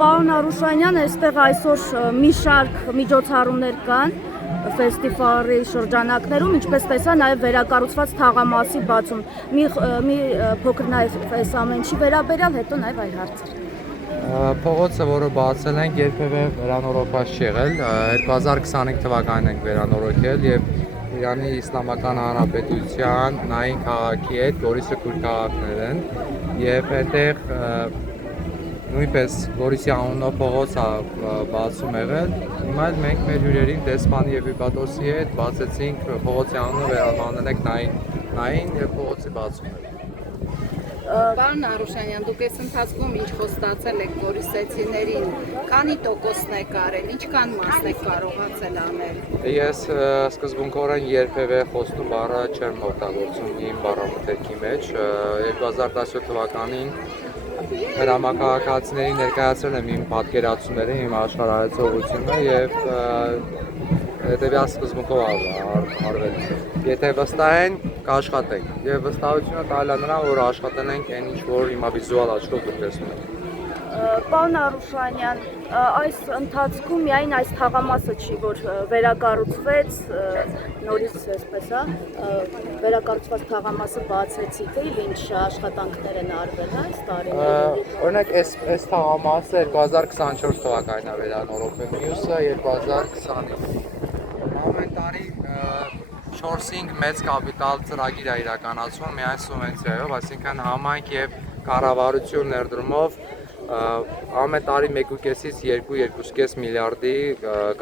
Պարոն Արուշանյան, այստեղ այսօր մի շարք միջոցառումներ կան ֆեստիվալի շրջանակներում, ինչպես տեսա, նաև վերակառուցված թաղամասի բացում։ Մի փոքր նաև այս ամենի վերաբերյալ, հետո նաև այլ հարցեր։ Փողոցը, որը բացել ենք, երբևէ վերանորոգված չի եղել, 2025 թվականին ենք վերանորոգել եւ Իրանի Իսլամական Հանրապետության նային քաղաքի հետ Գորիսը քույր քաղաքներ են եւ այդտեղ նույնպես Գորիսի անունով փողոց է բացում եղել։ Հիմա էլ մենք մեր հյուրերին դեսպանի եւ Վիպատոսի հետ բացեցինք փողոցի անունը վերանորոգել ենք նային եւ փողոցի բացումը։ Պարոն Արուշանյան, դուք այս ընթացքում ինչ խոստացել եք գորիսեցիներին, քանի տոկոսն եք արել, ինչքան մասն եք կարողացել անել։ Ես սկզբունքորեն երբևէ խոստում բառը չեմ օգտագործում իմ բառամթերքի մեջ։ 2017 թվականին մեր համակարգացիներին ներկայացրել եմ իմ պատկերացումները, իմ աշխարհայացողությունը եւ հետեւյալ սկզբունքով արվել։ Եթե վստահ են, կաշխատենք եւ վստահությունը տալու նրան, որ աշխատել ենք այն ինչ որ հիմա վիզուալ աչքով դուք տեսնում եք։ Պարոն Արուշանյան, այս ընթացքում միայն այս թաղամասը չի, որ վերակառուցվեց, նորից այսպես է, վերակառուցված թաղամասը բացեցիք, ինչ աշխատանքներ են արվել այս տարիներին։ Օրինակ, այս թաղամասը 2024 թվականին է վերանորոգվել, մյուսը 2025։ Ամեն տարի 4-5 մեծ կապիտալ ծրագիր է իրականացվում միայն սուբվենցիայով, այսինքն համայնք եւ կառավարություն ներդրումով ամեն տարի 1.5-ից 2-2.5 միլիարդի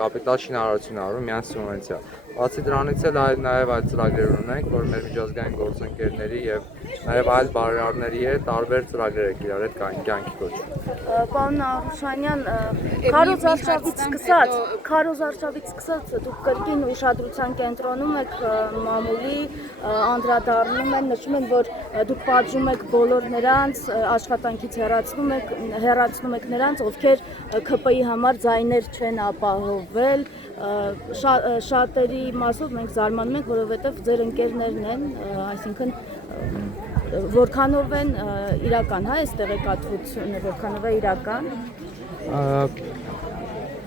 կապիտալ շինարարություն արվում միայն սուբվենցիա։ Բացի դրանից էլ նաև այլ ծրագրեր ունենք, որ մեր միջազգային գործընկերների եւ նաև այլ բարերարների հետ տարբեր ծրագրեր եք իրար հետ կյանքի կոչում։ Պարոն Արուշանյան, քարոզարշավից սկսած դուք կրկին ուշադրության կենտրոնում եք մամուլի, անդրադառնում են, նշում են, որ դուք պատժում եք բոլոր նրանց, աշխատանքից հեռացնում եք նրանց, ովքեր ՔՊ-ի համար ձայներ չեն ապահովել, շատերի մասով մենք զարմանում ենք, որովհետև ձեր ընկերներն են, այսինքն որքանով են իրական, հա, այս տեղեկատվությունը, որքանով է իրական։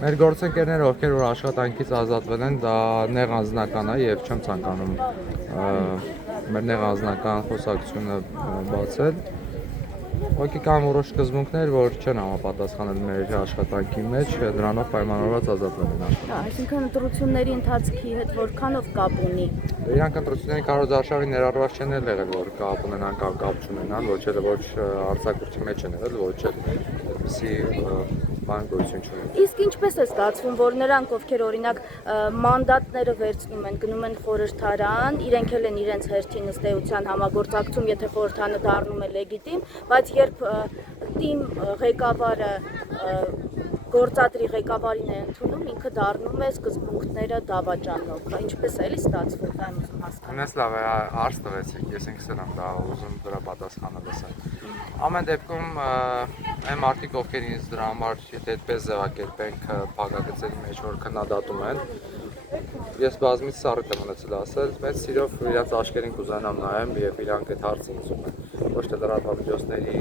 Մեր գործընկերները, ովքեր որ աշխատանքից ազատվել են, դա նեղ անձնական է եւ չեմ ցանկանում մեր նեղ անձնական խոսակցությունը բացել։ Ուղղակի կան որոշ սկզբունքներ, որ չեն համապատասխանել մեր աշխատանքի մեջ, դրանով պայմանավորված ազատվել են աշխատանքից։ Այսինքն ընտրությունների ընթացքի հետ որքանով կապ ունի։ Իրանք ընտրությունների քարոզարշավի ներառված չեն եղել, որ կապ ունենան կամ կապ չունենան, ոչ էլ ոչ արձակուրդի մեջ են եղել, ոչ էլ այդպիսի բան գոյություն չունի։ Իսկ ինչպես է ստացվում, որ նրանք, ովքեր օրինակ մանդատները վերցնում են, գնում են խորհրդարան, իրենք էլ են իրենց հերթին ըստ էության համագործակցում, եթե խորհրդանը դառնում է լեգիտիմ, բայց երբ թիմ ղեկավարը գործադրի ղեկավարին է ընդունում, ինքը դառնում է սկզբունքները դավաճանող, ինչպես է էլի ստացվում, դա եմ ուզում հասկանալ։ Ունես լավ է, հարց տվեցիք, ես ինքս եմ դա ուզում դրա պատասխանը լսել։ Ամեն դեպքում այն մարդիկ, ովքեր ինձ դրա համար եթե այդպես ձևակերպենք փակագծերի մեջ, որ քննադատում են, ես բազմից առիթ եմ ունեցել ասել, մեծ սիրով իրենց աչքերին կուզենամ նայեմ եւ իրանք այդ հարցը ինձ ունեն։ Ոչ թե լրատվամիջոցների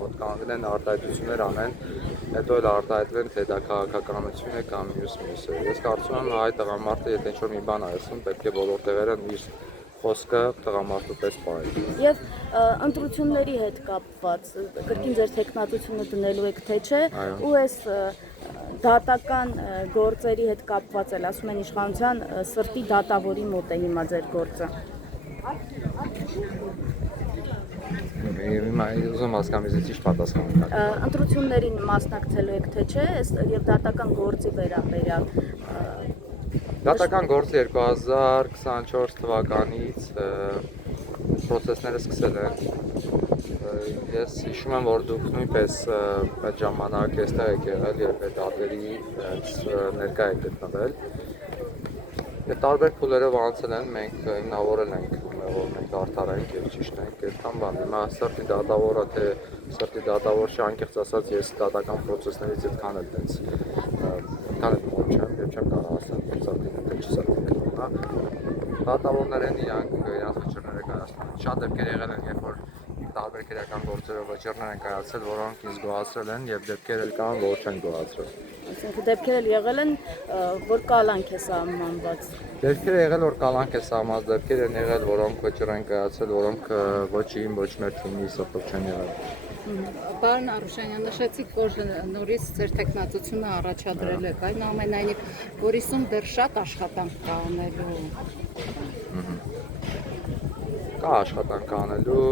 մոտ կանգնեն, արտահայտություններ անեն, հետո էլ արտահայտվեն, թե դա քաղաքականություն է կամ մյուսը։ Ես կարծում եմ հայ տղամարդը, եթե ինչ-որ մի բան ասում, պետք է բոլոր տեղերը իր խոսքը տղամարդու պես պահել։ Եվ ընտրությունների հետ կապված, կրկին ձեր թեկնածությունը դնելու եք թե չէ, ու այս դատական գործերի հետ կապված էլ ասում են իշխանության սրտի դատավորի մոտ է հիմա ձեր գործը։ Հիմա ուզում հասկանամ, ես ճիշտ պատասխան տամ։ Ընտրություններին մասնակցելու եք թե չէ, եւ դատական գործի վերաբերյալ։ Դատական գործը 2024 թվականից պրոցեսները սկսել են։ Ես հիշում եմ, որ դուք նույնպես այդ ժամանակ այստեղ եք եղել եւ այդ դատերի ներկա եք գտնվել։ Եվ տարբեր փուլերով անցել են, մենք հիմնավորել ենք, որ մենք արդար ենք եւ ճիշտ ենք, այդքան բան։ Հիմա սրտի դատավորը թե սրտի դատավոր չի, անկեղծ ասած, ես դատական պրոցեսներից այդքան էլ տենց մոտ չեմ եւ չեմ կարող ասել սրտին թե չսրտին, հա։ Դատավորներ են իրանք վճիռները կայացնում։ Շատ դեպքեր եղել են, երբ որ տարբեր քրեական գործերով վճռներ են կայացել, որոնք ինձ գոհացրել են եւ դեպքեր էլ կան, որ չեն գոհացրել։ Այսինքն դեպքեր էլ եղել են, որ կալանք է սահմանված։ Դեպքեր է եղել, որ կալանք է սահմանված, դեպքեր են եղել, որոնք վճռ են կայացել, որոնք ոչ իմ, ոչ մեր թիմի սրտով չեն եղել։ Պարոն Արուշանյան, նշեցիք, որ նորից ձեր տեխնացությունը առաջադրել եք, այնուամենայնիվ Գորիսում դեռ շատ աշխատանք կա անելու։ Կա աշխատանք անելու,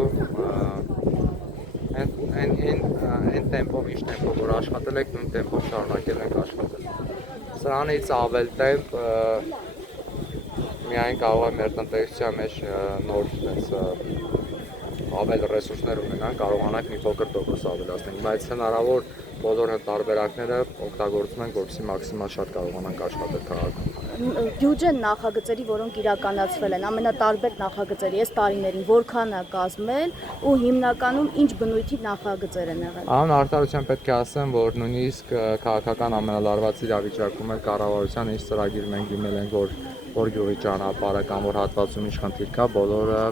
այն տեմպով, ինչ տեմպով որ աշխատել եք, նույն տեմպով շարունակել ենք աշխատել։ Սրանից ավել տեմպ միայն կարող է մեր տնտեսության մեջ նոր ավել ռեսուրսներ ունենան, կարողանանք մի փոքր տոկոս ավելացնել, բայց հնարավոր բոլոր տարբերակները օգտագործում ենք, որպեսզի մաքսիմալ շատ կարողանանք աշխատել քաղաքում։ Բյուջեն նախագծերի, որոնք իրականացվել են, ամենատարբեր նախագծերի այս տարիներին որքան է կազմել ու հիմնականում ինչ բնույթի նախագծեր են եղել։ Անուն արդարության պետք է ասեմ, որ նույնիսկ քաղաքական ամենալարված իրավիճակում էլ կառավարության ինչ ծրագիր մենք դիմել ենք, որ գյուղի ճանապարհը կամ որ հատվածում ինչ խնդիր կա, բոլորը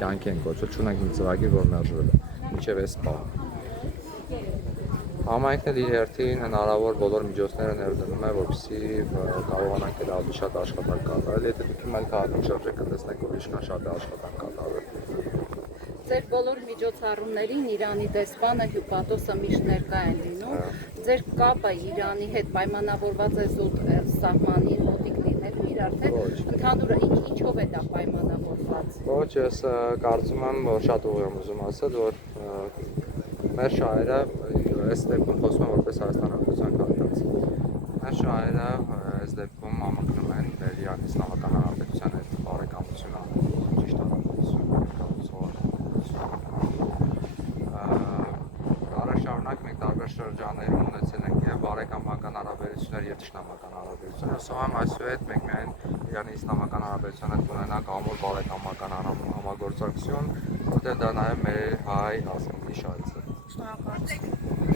կյանքի են կոչվել, չունենք մի ծրագիր, որ մերժվել է, մինչև այս պահը։ Համայնքն էլ իր հերթին հնարավոր բոլոր միջոցները ներդնում է, որպեսզի կարողանանք էլ ավելի շատ աշխատանք կատարել, եթե դուք իմ այլ քաղաքում շրջեք կտեսնեք, որ ինչքան շատ է աշխատանք կատարվել։ Ձեր բոլոր միջոցառումներին Իրանի դեսպանը Հյուպատոսը միշտ ներկա են լինում։ Ձեր կապը Իրանի հետ պայմանավորված է զուտ սահմանին մոտիկ լինելու իրար, թե ընդհանուր ինչով է դա պայմանավորված։ Ոչ, ես կարծում եմ, որ շատ ուղիղ եմ ուզում ասել, որ մեր շահերը այս դեպքում խոսում են որպես Հայաստան Հանրապետության քաղաքացի։ Մեր շահերը այս դեպքում համընկնում են մեր Իրանի Իսլամական Հանրապետության հետ բարեկամություն անելու, ճիշտ Շարունակ մենք տարբեր շրջաններում ունեցել ենք եւ բարեկամական հարաբերություններ եւ ճշտամական հարաբերություններ։ Հուսով եմ այսուհետ մենք միայն Իրանի Իսլամական Հանրապետության հետ ունենանք ամուր բարեկամական համագործակցություն, որտեղ դա նաեւ մեր հայ ազգի շահից է։ Շնորհակալություն։